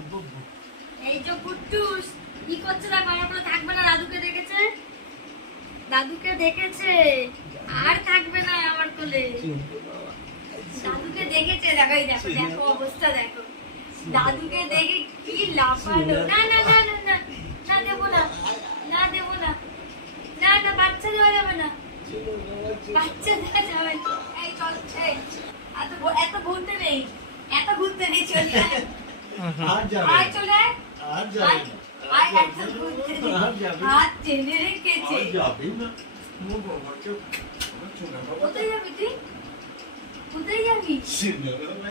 এই যে কুট্টুস কি করছে না আমার কোনো থাকবে না দাদুকে দেখেছে? দাদুকে দেখেছে? আর থাকবে না আমার কোলে। দাদুকে দেখেছে? দেখো এই দেখো দেখো অবস্থা দেখো। দাদুকে দেখে কি লাফালো? না না না না না না দেবো না না দেবো না না না বাচ্চা দেওয়া যাবে না। বাচ্চা দেওয়া যাবে। এই চল এই এত এত ঘুরতে নেই এত ঘুরতে নেই চলে। আর যাবে আয় চলে আর যাবে আর যাবে। হাত টেনে রেখেছে আর যাবে না ও বাবা, চুপ। বাবা। কোথায় যাবি তুই কোথায় যাবি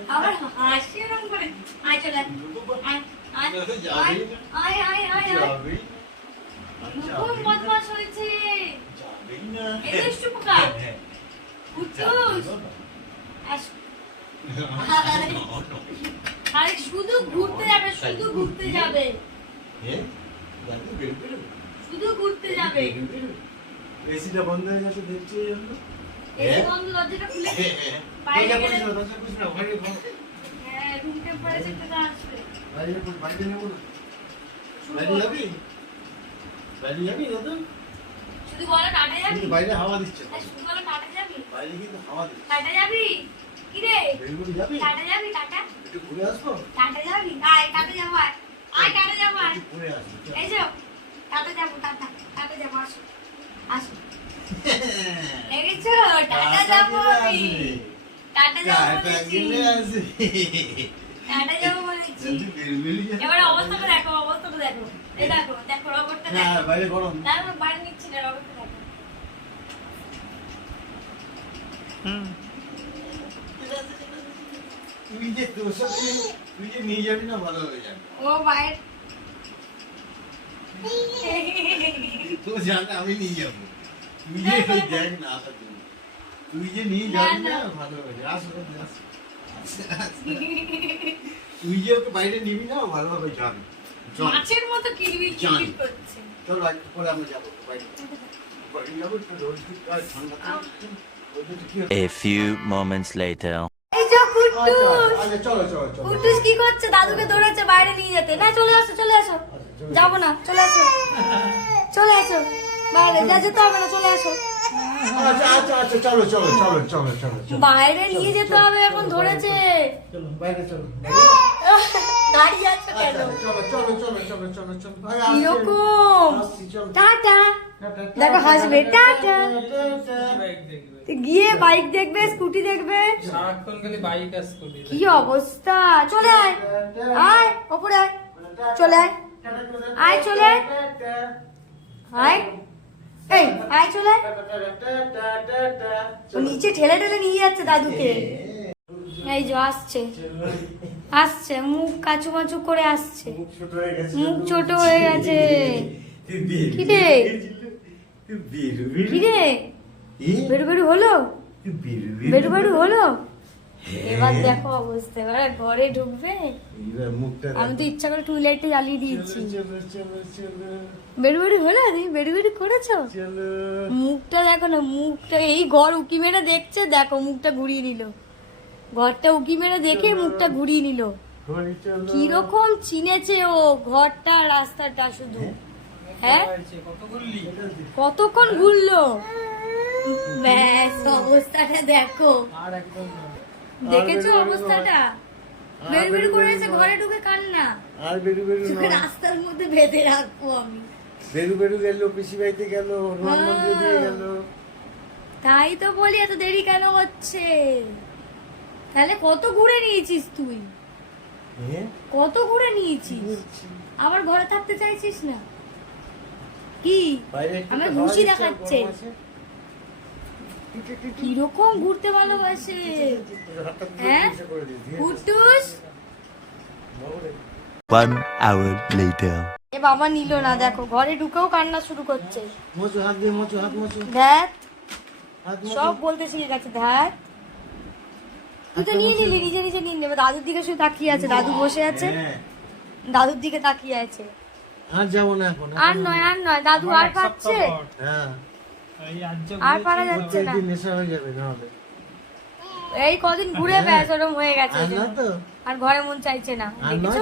আবার হাসি এরকম করে আয় চলে আয়। আয় আয় আয় আয়। আর যাবেই না। বদমাশ হয়েছে যাবেই না। এই। হ্যাঁ, কুটুস যাবেই না। আস আরে শুধু ঘুরতে যাবে শুধু ঘুরতে যাবে হ্যাঁ? শুধু ঘুরতে যাবে এসিটা বন্ধ হয়ে গেছে দেখছি এই জন্য। হ্যাঁ? বন্ধ দরজাটা খুলে হ্যাঁ। বাইরে গেলে- দরজা খুলিস না, বাইরে হ্যাঁ রুম টেম্পারেচারটা তো আসবে বাইরে বল- বাইরে নেব না। বাইরে যাবি? বাইরে যাবি দাদা? শুধু বলো টাটা যাবি বাইরে হাওয়া দিচ্ছে হ্যাঁ, শুধু বলো বাইরে কিন্তু হাওয়া দিচ্ছে টাটা যাবি? কি রে বেলগুড়ি যাবি? টাটা যাবি টাটা? একটু ঘুরে আসব? টাটা যাবি? আয় টাটা যাব আয়। আয় টাটা যাব আয়। ঘুরে আসব এই যে টাটা যাব টাটা টাটা যাব আসো আসো। দেখেছ? টাটা যাব আমি। টাটা যাব বলেছি। টাটা যাব বলেছি। এবার অবস্থাটা দেখো অবস্থাটা দেখো। এই দেখো দেখো রবটটা না, দেখো। বাইরে গরম। না বাইরে নিচ্ছি না রবটটা দেখো। তুই যে তোর সাথে তুই যে নিয়ে যাবি না ভালো হয়ে যাবে ও বাইরে তো জানে আমি নিয়ে যাব তুই যে দেখ না আসার জন্য তুই যে নিয়ে যাবি না। ভালো হয়ে যাবে আসো আসো। তুই যে ওকে বাইরে নিবি না ও ভালোভাবে যাবে চল মাছের মতো কিরবির জানি। কিরবির করছে চল আজ পরে আমরা যাব বাইরে বাইরে যাব ঠান্ডা A few moments later. এই যে কুট্টুস আচ্ছা চলো চলো চলো কুট্টুস কি করছে দাদুকে দৌড়াচ্ছে বাইরে নিয়ে যেতে না চলে আসো চলে আসো যাব না চলে আসো চলে আসো বাইরে যা যেতে হবে না চলে আসো আচ্ছা আচ্ছা আচ্ছা চলো চলো চলো চলো বাইরে নিয়ে যেতে হবে এখন ধরেছে চলো বাইরে চলো দাঁড়িয়ে আছো কেন আচ্ছা, চলো চলো চলো চলো চলো চলো কীরকম টাটা টাটা, দেখো হাসবে, টাটা। গিয়ে বাইক দেখবে স্কুটি দেখবে। সারাক্ষণ খালি বাইক আর স্কুটি কি অবস্থা? চলে আয়। আয় ওপরে আয়। চলে আয়। আয় চলে আয়। এই আয় চলে ও নিচে ঠেলে ঠেলে নিয়ে যাচ্ছে দাদুকে। এই যে আসছে। আসছে মুখ কাচু মাচু করে আসছে। মুখ ছোট হয়ে গেছে। কি রে? কি রে? বেরু বেরু হলো? বেরু বেরু হলো? এবার দেখো অবস্থা এবার ঘরে ঢুকবে? আমি তো ইচ্ছা করে টুইলাইটটা জ্বালিয়ে দিয়েছি। বেরু বেরু হলো তুমি বেরু বেরু করেছ মুখটা দেখো না মুখটা এই ঘর উকি মেরে দেখছে দেখো মুখটা ঘুরিয়ে নিল। ঘরটা উকি মেরে দেখে মুখটা ঘুরিয়ে নিল। কীরকম চিনেছে ও ঘরটা রাস্তাটা শুধু? হ্যাঁ? কতক্ষণ ঘুরলো? ব্যাস অবস্থাটা দেখো। দেখেছ অবস্থাটা? ঘরে ঢুকে কান্না। আর বেরু বেরু রাস্তার মধ্যে বেঁধে রাখব আমি। বেরু বেরু গেল পিসি বাড়িতে গেল হনুমান মন্দিরে গেল। তাই তো বলি এত দেরি কেন হচ্ছে? তাহলে কত ঘুরে নিয়েছিস তুই? হ্যাঁ কত ঘুরে নিয়েছিস? আবার ঘরে থাকতে চাইছিস না? কি? আমার ঘুষি দেখাচ্ছে। কীরকম ঘুরতে ভালোবাসে? হ্যাঁ? One hour later. এ বাবা নিল না দেখো ঘরে ঢুকেও কান্না শুরু করছে। মোচো হাত দিয়ে মোচো হাত মোচো। ধ্যাত। সব বলতে শিখে গেছে ধ্যাত। তুই তো নিয়ে নিলি নিজে নিজে নিয়ে নেবে। দাদুর দিকে শুধু তাকিয়ে আছে দাদু বসে আছে। হ্যাঁ। দাদুর দিকে তাকিয়ে আছে। আর যাব না এখন আর নয় আর নয় দাদু আর পাচ্ছে হ্যাঁ। আর পারা যাচ্ছে না। নেশা হয়ে যাবে না হবে। এই কদিন ঘুরে হ্যাঁ। ব্যাস ওরম হয়ে গেছে আর ঘরে মন চাইছে না। দেখেছ?